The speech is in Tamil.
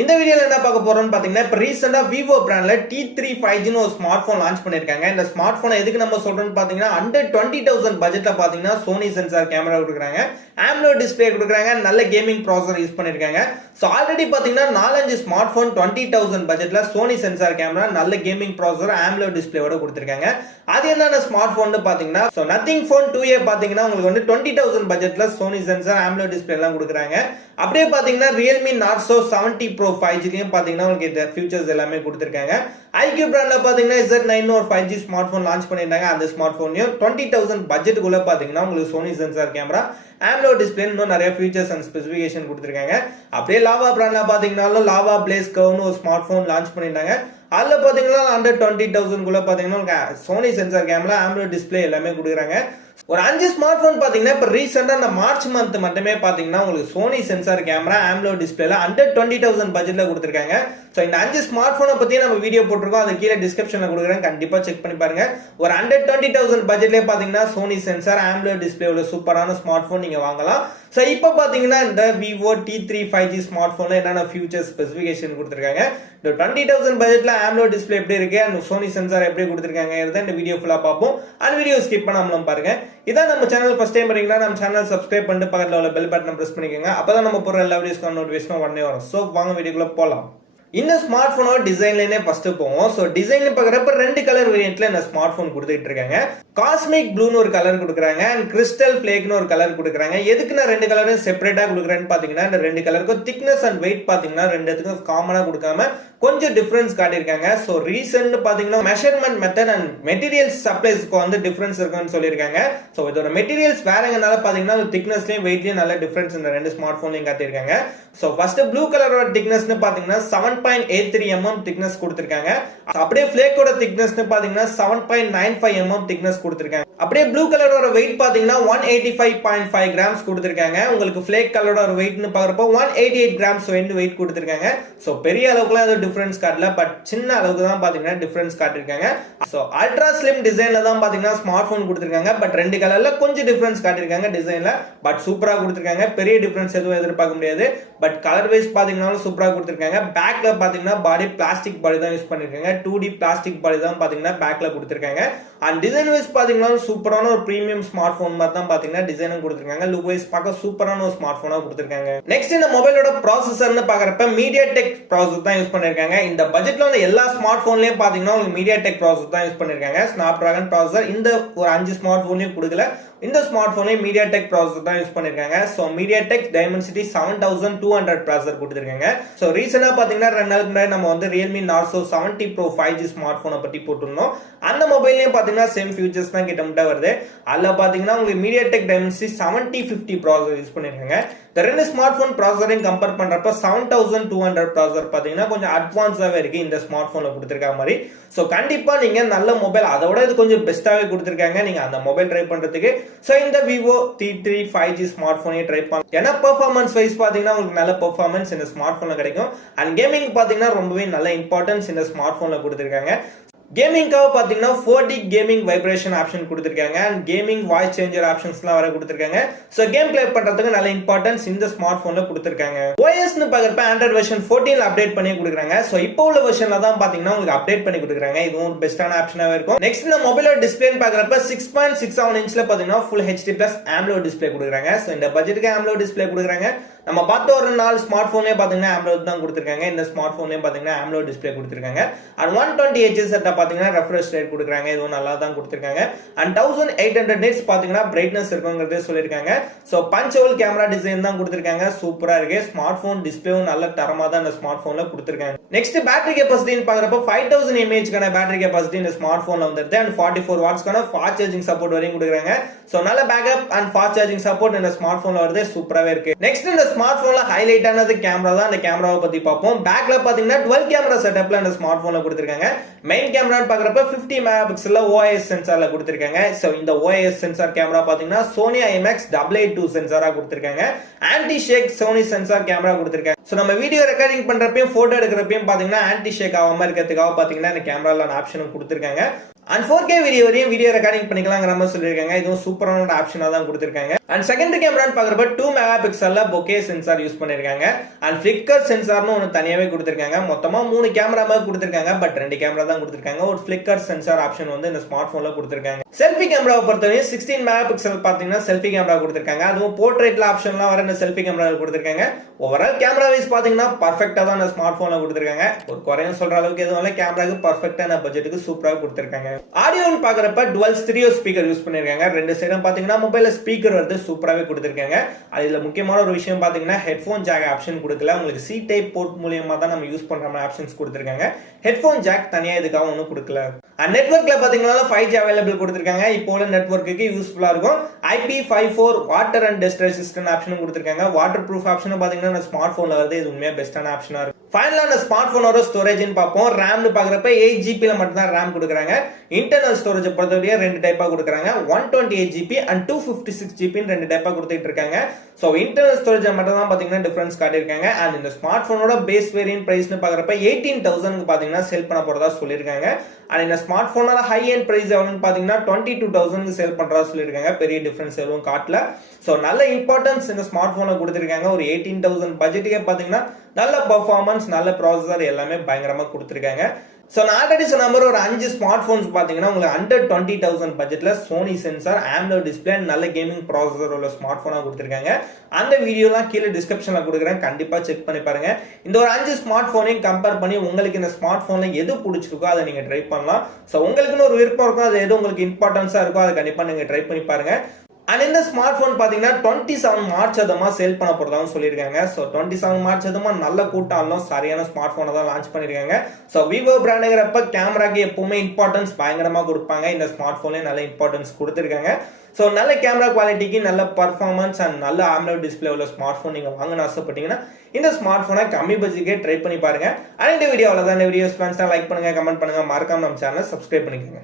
இந்த வீடியோல என்ன பார்க்க போறோம்னு பாத்தீங்கன்னா இப்ப ரீசெண்டா விவோ பிராண்ட்ல T3 5G னு ஒரு ஸ்மார்ட் போன் லான்ச் பண்ணிருக்காங்க. இந்த ஸ்மார்ட் போனை எதுக்கு நம்ம சொல்றோம்னு பாத்தீங்கன்னா அண்டர் 20,000 பட்ஜெட்ல பாத்தீங்கன்னா சோனி சென்சார் கேமரா கொடுக்குறாங்க, AMOLED டிஸ்ப்ளே கொடுக்குறாங்க, நல்ல கேமிங் ப்ராசஸர் யூஸ் பண்ணிருக்காங்க. சோ ஆல்ரெடி பாத்தீங்கன்னா 4-5 ஸ்மார்ட் போன் 20,000 பட்ஜெட்ல சோனி சென்சார் கேமரா, நல்ல கேமிங் ப்ராசஸர், AMOLED டிஸ்ப்ளேவோட கொடுத்திருக்காங்க. அது என்னென்ன ஸ்மார்ட் போன் பாத்தீங்கன்னா நத்திங் போன் 2A பாத்தீங்கன்னா உங்களுக்கு வந்து 20,000 பட்ஜெட்ல சோனி சென்சார், AMOLED டிஸ்ப்ளே எல்லாம் கொடுக்குறாங்க. அப்படியே பாத்தீங்கன்னா Realme Narzo 70 Pro 5G லயும் பாத்தீங்கன்னா உங்களுக்கு இந்த ஃபீச்சர்ஸ் எல்லாமே கொடுத்திருக்காங்க. IQ பிராண்ட்ல பாத்தீங்கன்னா Z9 ஒரு 5G ஸ்மார்ட் போன் லான்ச் பண்ணிருக்காங்க. அந்த ஸ்மார்ட் போன்லயும் 20,000 பட்ஜெட்டுக்குள்ள பாத்தீங்கன்னா உங்களுக்கு Sony sensor camera, AMOLED display இன்னும் நிறைய ஃபீச்சர்ஸ் அண்ட் ஸ்பெசிஃபிகேஷன் கொடுத்திருக்காங்க. அப்படியே லாவா பிராண்ட்ல பாத்தீங்கன்னா லாவா பிளேஸ் கர்வ்னு ஒரு ஸ்மார்ட் போன் லான்ச் பண்ணிருந்தாங்க. அதுல பாத்தீங்கன்னா அண்டர் 20,000 குள்ள பாத்தீங்கன்னா Sony sensor camera, AMOLED display எல்லாமே கொடுக்குறாங்க. ஒரு 5 ஸ்மார்ட் போன் பாத்தீங்கன்னா இப்ப ரீசெண்டா இந்த மார்ச் மந்த் மட்டுமே பாத்தீங்கன்னா உங்களுக்கு சோனி சென்சார் கேமரா, AMOLED டிஸ்ப்ளேல அண்டர் 20,000 பட்ஜெட்ல கொடுத்திருக்காங்க. சோ இந்த 5 ஸ்மார்ட் போனை பத்தி நம்ம வீடியோ போட்டுருக்கோம், அது கீழே டிஸ்கிரிப்ஷன்ல கொடுக்குறேன், கண்டிப்பா செக் பண்ணி பாருங்க. ஒரு அண்டர் 20,000 பட்ஜெட்லயே பாத்தீங்கன்னா சோனி சென்சார், AMOLED டிஸ்ப்ளே உள்ள சூப்பரான ஸ்மார்ட் போன் நீங்க வாங்கலாம். சோ இப்போ பாத்தீங்கன்னா இந்த விவோ T3 5G ஸ்மார்ட் போன்ல என்னென்ன ஃபீச்சர்ஸ் ஸ்பெசிஃபிகேஷன் கொடுத்திருக்காங்க, இந்த 20,000 பட்ஜெட்ல AMOLED டிஸ்ப்ளே எப்படி இருக்கு அண்ட் சோனி சென்சார் எப்படி கொடுத்திருக்காங்க இந்த வீடியோ ஃபுல்லா பார்ப்போம். அந்த வீடியோ ஸ்கிப் பண்ணாமலும் பாருங்க. இதான் நம்ம சேனல் ஃபர்ஸ்ட் டைம் வரீங்கன்னா நம்ம சேனல் சப்ஸ்கிரைப் பண்ணிட்டு பக்கத்துல உள்ள பெல் பட்டனை பிரஸ் பண்ணிக்கோங்க. அப்பதான் நம்ம போற எல்லா வீடியோஸ்க்கான நோட்டிஃபிகேஷன் உடனே வரும். சோ வாங்க வீடியோக்குள்ள போலாம். இந்த ஸ்மார்ட் போனோட டிசைன்லயே ஃபர்ஸ்ட் போவோம். சோ டிசைன் பார்க்கறப்ப ரெண்டு கலர் வேரியன்ட்ல இந்த ஸ்மார்ட் போன் கொடுத்துட்டு இருக்காங்க. காஸ்மிக் ப்ளூன்னு ஒரு கலர் கொடுக்குறாங்க அண்ட் கிறிஸ்டல் ஃபிளேக்னு ஒரு கலர் கொடுக்குறாங்க. எதுக்கு நான் ரெண்டு கலரும் செப்பரேட்டா கொடுக்குறேன்னு பாத்தீங்கன்னா இந்த ரெண்டு கலருக்கும் திக்னஸ் அண்ட் வெயிட் பாத்தீங்கன்னா ரெண்டுத்துக்கும் காமனா கொடுக்காம கொஞ்சம் டிஃபரன்ஸ் காட்டியிருக்காங்க. சோ ரீசன் பாத்தீங்கன்னா மெஷர்மெண்ட் மெத்தட் அண்ட் மெட்டீரியல்ஸ் சப்ளைஸ்க்கு வந்து டிஃபரன்ஸ் இருக்குன்னு சொல்லியிருக்காங்க. சோ இதோட மெட்டீரியல்ஸ் வேறங்கனால பாத்தீங்கன்னா திக்னஸ்லயும் வெயிட்லயும் நல்ல டிஃபரன்ஸ் இந்த ரெண்டு ஸ்மார்ட் போன்லயும் காட்டியிருக்காங்க. சோ ஃபர்ஸ்ட் ப்ளூ கலரோட திக்னஸ்னு பாத்தீங்கன்னா 7.83 mm திக்னஸ் கொடுத்திருக்காங்க. அப்படியே ஃபிளேக்கோட திக்னஸ் பாத்தீங்கன்னா 7.95 mm திக்னஸ் கொடுத்திருக்காங்க. அப்படியே ப்ளூ கலரோட வெயிட் பாத்தீங்கன்னா 185.5 கிராம்ஸ் கொடுத்திருக்காங்க. உங்களுக்கு ஃபிளேக் கலரோட வெயிட்னு பாக்குறப்போ 188 கிராம்ஸ் வெயிட் கொடுத்திருக்காங்க. சோ பெரிய அளவுக்குலாம் அது டிஃபரன்ஸ் காட்டல, பட் சின்ன அளவுக்கு தான் பாத்தீங்கன்னா டிஃபரன்ஸ் காட்டிருக்காங்க. சோ அல்ட்ரா ஸ்லிம் டிசைன்ல தான் பாத்தீங்கன்னா ஸ்மார்ட் போன் கொடுத்திருக்காங்க. பட் ரெண்டு கலர்ல கொஞ்சம் டிஃபரன்ஸ் காட்டிருக்காங்க டிசைன்ல, பட் சூப்பரா கொடுத்திருக்காங்க. பெரிய டிஃபரன்ஸ் எதுவும் எதிர்பார்க்க முடியாது. பட் கலர் வைஸ் பாத்தீங்கன்னா சூப்பரா கொடுத்திருக்காங்க. பேக்ல பாத்தீங்கன்னா பாடி பிளாஸ்டிக் பாடி தான் யூஸ் பண்ணிருக்காங்க. 2D பிளாஸ்டிக் பாடி தான் பாத்தீங்கன்னா பேக்ல கொடுத்திருக்காங்க. அண்ட் டிசைன் வைஸ் பாத்தீங்கன்னா சூப்பரான ஒரு பிரீமியம் ஸ்மார்ட் போன் மாதிரி தான் பாத்தீங்கன்னா டிசைனும் கொடுத்திருக்காங்க. லுக் வைஸ் பார்க்க சூப்பரான ஒரு ஸ்மார்ட் போனா கொடுத்திருக்காங்க. நெக்ஸ்ட் இந்த மொபைலோட ப்ராசஸர்னு பாக்குறப்ப MediaTek ப்ராசஸர் தான் யூஸ் பண்ணிருக்காங்க. இந்த பட்ஜெட்ல வந்து எல்லா ஸ்மார்ட் போன்லயும் பாத்தீங்கன்னா உங்களுக்கு MediaTek ப்ராசஸர் தான் யூஸ் பண்ணிருக்காங்க. Snapdragon ப்ராசஸர் இந்த ஒரு 5 ஸ்மார்ட் போன்லயும் கொடுக்கல, இந்த ஸ்மார்ட் போன்லயும் MediaTek ப்ராசஸர் தான் யூஸ் பண்ணிருக்காங்க. சோ MediaTek Dimensity 7200 ப்ராசஸர் கொடுத்திருக்காங்க. சோ ரீசனா பாத்தீங்கன்னா 2 நாளுக்கு முன்னாடி நம்ம வந்து Realme Narzo 70 Pro 5G smart போனை பத்தி போட்டுருந்தோம். அந்த மொபைல்லயும் பாத்தீங்கன்னா சேம் ஃபீச்சர்ஸ் தான் கிட்டத்தட்ட வருது. அதுல பாத்தீங்கன்னா உங்களுக்கு MediaTek Dimensity 7050 ப்ராசஸர் யூஸ் பண்ணிருக்காங்க. இந்த ரெண்டு ஸ்மார்ட் போன் ப்ராசஸரையும் கம்பேர் பண்றப்ப 7200 ப்ராசஸர் பாத்தீங்கன்னா கொஞ்சம் அட்வான்ஸாவே இருக்கு இந்த ஸ்மார்ட் போன்ல கொடுத்திருக்க மாதிரி. சோ கண்டிப்பா நீங்க நல்ல மொபைல் அதோட இது கொஞ்சம் பெஸ்டாவே கொடுத்திருக்காங்க, நீங்க அந்த மொபைல் ட்ரை பண்றதுக்கு சோ இந்த விவோ T3 5G ஸ்மார்ட் போனை ட்ரை பண்ணலாம். ஏன்னா பெர்ஃபார்மன்ஸ் வைஸ் பாத்தீங்கன்னா உங்களுக்கு நல்ல பெர்ஃபார்மன்ஸ் இந்த ஸ்மார்ட் போன்ல கிடைக்கும். அண்ட் கேமிங் பாத்தீங்கன்னா ரொம்பவே நல்ல இம்பார்ட்டன்ஸ் இந்த ஸ்மார்ட் போன்ல கொடுத்திருக்காங்க. கேமிங்காக பாத்தீங்கன்னா 4D கேமிங் வைப்ரேஷன் ஆப்ஷன் கொடுத்திருக்காங்க அண்ட் கேமிங் வாய்ஸ் சேஞ்சர் ஆப்ஷன்ஸ்லாம் வர கொடுத்திருக்காங்க. சோ கேம் ப்ளே பண்றதுக்கு நல்ல இம்பார்ட்டன்ஸ் இந்த ஸ்மார்ட் போன்ல கொடுத்திருக்காங்க. OS னு பாக்குறப்ப Android வெர்ஷன் 14 அப்டேட் பண்ணி கொடுக்குறாங்க. சோ இப்போ உள்ள வெர்ஷன்ல தான் பாத்தீங்கன்னா உங்களுக்கு அப்டேட் பண்ணி கொடுக்குறாங்க. இதுவும் ஒரு பெஸ்டான ஆப்ஷனாவே இருக்கும். நெக்ஸ்ட் இந்த மொபைலோட டிஸ்ப்ளேன்னு பாக்குறப்ப 6.67 இன்ச்ல பாத்தீங்கன்னா Full HD+ AMOLED டிஸ்ப்ளே கொடுக்குறாங்க. சோ இந்த பட்ஜெட்டுக்கு AMOLED டிஸ்ப்ளே கொடுக்குறாங்க. நம்ம பார்த்த ஒரு 4 ஸ்மார்ட் போன்லயே பாத்தீங்கன்னா AMOLED தான் கொடுத்திருக்காங்க. இந்த ஸ்மார்ட் போன்லயே பாத்தீங்கன்னா AMOLED டிஸ்ப்ளே கொடுத்திருக்காங்க. அண்ட் 120 Hz செட்டப் பாத்தீங்கன்னா ரெஃப்ரெஷ் ரேட் கொடுக்குறாங்க. இதுவும் நல்லா தான் கொடுத்திருக்காங்க. அண்ட் 1800 nits பாத்தீங்கன்னா பிரைட்னஸ் இருக்குங்கிறதே சொல்லிருக்காங்க. So punch hole camera design தான் கொடுத்திருக்காங்க. சூப்பரா இருக்கு. ஸ்மார்ட் போன் டிஸ்ப்ளேவும் நல்ல தரமா தான் இந்த ஸ்மார்ட் போன்ல கொடுத்திருக்காங்க. நெக்ஸ்ட் பேட்டரி கெபாசிட்டின்னு பாக்குறப்ப 5000 mAhக்கான பேட்டரி கெபாசிட்டி இந்த ஸ்மார்ட் போன்ல வந்துருது. அண்ட் 44 வாட்ஸ்க்கான ஃபாஸ்ட் சார்ஜிங் சப்போர்ட் வரையும் கொடுக்குறாங்க. சோ நல்ல backup and fast charging support இந்த ஸ்மார்ட் போன்ல வருது. சூப்பராவே இருக்கு. நெக்ஸ்ட் இந்த ஸ்மார்ட் போன்ல ஹைலைட் ஆனது கேமரா தான். இந்த கேமராவை பத்தி பார்ப்போம். பேக்ல பாத்தீங்கன்னா 12 கேமரா செட்டப்ல இந்த ஸ்மார்ட் போன்ல கொடுத்திருக்காங்க. மெயின் கேமரான்னு பாக்குறப்ப 50 மெகாபிக்சல்ல OIS சென்சார்ல கொடுத்திருக்காங்க. சோ இந்த OIS சென்சார் கேமரா பாத்தீங்கன்னா Sony IMX 882 சென்சாரா கொடுத்திருக்காங்க. ஆன்டி ஷேக் Sony சென்சார் கேமரா கொடுத்திருக்காங்க. சோ நம்ம வீடியோ ரெக்கார்டிங் பண்றப்பையும் போட்டோ எடுக்கிறப்பையும் பாத்தீங்கன்னா ஆன்டி ஷேக் ஆகாம இருக்கிறதுக்காக பாத்தீங்கன்னா இந்த கேமரால ஆப்ஷனும் கொடுத்திருக்காங்க. அண்ட் 4K வீடியோ ரெக்கார்டிங் பண்ணிக்கலாங்கிற மாதிரி சொல்லியிருக்காங்க. இதுவும் சூப்பரான ஆப்ஷனாக தான் கொடுத்துருக்காங்க. அண்ட் செகண்டரி கேமரான்னு பார்க்குறப்ப 2 மெகா பிக்சல்ல பொக்கே சென்சார் யூஸ் பண்ணியிருக்காங்க. அண்ட் ஃபிளிக்கர் சென்சார்னு ஒன்று தனியாகவே கொடுத்துருக்காங்க. மொத்தமாக 3 கேமரா மாதிரி கொடுத்துருக்காங்க. பட் 2 கேமரா தான் கொடுத்துருக்காங்க. ஒரு ஃபிளிக்கர் சென்சார் ஆப்ஷன் வந்து இந்த ஸ்மார்ட் ஃபோனில் கொடுத்துருக்காங்க. செல்ஃபி கேமராவை பொறுத்தவரைக்கும் 16 மெகா பிக்சல் பார்த்தீங்கன்னா செல்ஃபி கேமரா கொடுத்துருக்காங்க. அதுவும் போர்ட்ரேட்ல ஆப்ஷன்லாம் வர இந்த செல்ஃபி கேமரா கொடுத்துருக்காங்க. ஓவரால் கேமரா வைஸ் பார்த்தீங்கன்னா பர்ஃபெக்டாக தான் இந்த ஸ்மார்ட் ஃபோனில் கொடுத்துருக்காங்க. ஒரு குறையும் சொல்ற அளவுக்கு எதுவும் இல்லை. கேமராக்கு பர்ஃபெக்டான பட்ஜெட்டுக்கு சூப்பராக கொடுத்துருக்காங்க. ஆடியோன்னு பார்க்குறப்ப டுவல் ஸ்டீரியோ ஸ்பீக்கர் யூஸ் பண்ணியிருக்காங்க. 2 சைடும் பார்த்தீங்கன்னா மொபைலில் ஸ்பீக்கர் வந்து சூப்பராகவே கொடுத்துருக்காங்க. அதில் முக்கியமான ஒரு விஷயம் பார்த்தீங்கன்னா ஹெட்ஃபோன் ஜாக் ஆப்ஷன் கொடுக்கல. உங்களுக்கு சி டைப் போர்ட் மூலியமாக தான் நம்ம யூஸ் பண்ணுற மாதிரி ஆப்ஷன்ஸ் கொடுத்துருக்காங்க. ஹெட்ஃபோன் ஜாக் தனியாக இதுக்காக ஒன்றும் கொடுக்கல. அண்ட் நெட்வொர்க்கில் பார்த்தீங்கன்னா 5G அவைலபிள் கொடுத்துருக்காங்க. இப்போ உள்ள நெட்வொர்க்குக்கு யூஸ்ஃபுல்லாக இருக்கும். IP54 water and dust resistant ஆப்ஷனும் கொடுத்துருக்காங்க. வாட்டர் ப்ரூஃப் ஆப்ஷனும் பார்த்தீங்கன்னா ஸ்மார்ட் ஃபோனில் வருது. இது உண்மையாக பெஸ்ட்டான ஆப்ஷனாக இருக்கும். ஃபைனலாக அந்த ஸ்மார்ட் ஃபோனோட ஸ்டோரேஜ்னு பார்ப்போம். ரேம்னு பார்க்குறப்ப 8GB மட்டும் தான் ரேம் கொடுக்குறாங்க. இன்டர்னல் ஸ்டோரேஜ் பொறுத்தவரைக்கும் 2 டைப்பாக கொடுக்குறாங்க. 128GB அண்ட் 256GB 2 டைப்பாக கொடுத்துட்டு இருக்காங்க. ஸோ இன்டர்னல் ஸ்டோரேஜ் மட்டும் தான் பார்த்தீங்கன்னா டிஃபரன்ஸ் காட்டியிருக்காங்க. அண்ட் இந்த ஸ்மார்ட் ஃபோனோட பேஸ் வேரியன்ட் பிரைஸ்னு பார்க்குறப்ப 18,000 பார்த்தீங்கன்னா சேல் பண்ண போகிறதா சொல்லியிருக்காங்க. அண்ட் இந்த ஸ்மார்ட் ஃபோனோட ஹை எண்ட் பிரைஸ் எவ்வளோன்னு பார்த்தீங்கன்னா 22,000 சேல் பண்ணுறதா சொல்லியிருக்காங்க. பெரிய டிஃபரன்ஸ் எதுவும் காட்டல. ஸோ நல்ல இம்பார்ட்டன்ஸ் இந்த ஸ்மார்ட் ஃபோனை கொடுத்துருக்காங்க. ஒரு 18,000 பட்ஜெட்டுக்கே பார்த்தீங்கன்னா நல்ல பர்ஃபார்மன்ஸ், நல்ல ப்ராசஸர் எல்லாமே பயங்கரமாக கொடுத்துருக்காங்க. ஸோ நான் ஆல்ரெடி சொன்ன மாதிரி ஒரு 5 ஸ்மார்ட் ஃபோன்ஸ் பார்த்தீங்கன்னா உங்களுக்கு அண்டர் 20,000 பட்ஜெட்டில் சோனி சென்சார், AMOLED டிஸ்பிளே, நல்ல கேமிங் ப்ராசஸர் உள்ள ஸ்மார்ட் ஃபோனாக கொடுத்துருக்காங்க. அந்த வீடியோலாம் கீழே டிஸ்கிரிப்ஷனில் கொடுக்குறேன். கண்டிப்பாக செக் பண்ணி பாருங்க. இந்த ஒரு 5 ஸ்மார்ட் ஃபோனையும் கம்பேர் பண்ணி உங்களுக்கு இந்த ஸ்மார்ட் ஃபோனில் எது பிடிச்சிருக்கோ அதை நீங்கள் ட்ரை பண்ணலாம். ஸோ உங்களுக்குன்னு ஒரு விருப்பம் இருக்கும், அது எது உங்களுக்கு இம்பார்ட்டன்ஸாக இருக்கோ அதை கண்டிப்பாக நீங்கள் ட்ரை பண்ணி பாருங்க. அண்ட் இந்த ஸ்மார்ட் ஃபோன் பார்த்தீங்கன்னா 27 மார்ச் அதுமா சேல் பண்ண போகிறதாகவும் சொல்லியிருக்காங்க. ஸோ 27 மார்ச் அதுமா நல்ல கூட்டாலும் சரியான ஸ்மார்ட் ஃபோனை தான் லான்ச் பண்ணியிருக்காங்க. ஸோ விவோ பிராண்டுங்கிறப்ப கேமராக்கு எப்பவுமே இம்பார்ட்டன்ஸ் பயங்கரமாக கொடுப்பாங்க. இந்த ஸ்மார்ட் ஃபோன்லேயே நல்ல இம்பார்ட்டன்ஸ் கொடுத்துருக்காங்க. ஸோ நல்ல கேமரா குவாலிட்டிக்கு நல்ல பர்ஃபார்மன்ஸ் அண்ட் நல்ல AMOLED டிஸ்பிளே உள்ள ஸ்மார்ட் ஃபோன் நீங்கள் வாங்கணும்னு ஆசைப்பட்டீங்கன்னா இந்த ஸ்மார்ட் ஃபோனை கம்மி பட்ஜெட்டுக்கே ட்ரை பண்ணி பாருங்க. அண்ட் இந்த வீடியோவில் தான் இந்த வீடியோஸ் லைக் பண்ணுங்க, கமெண்ட் பண்ணுங்க, மறக்காம நம்ம சேனலை சப்ஸ்கிரைப் பண்ணிக்கோங்க.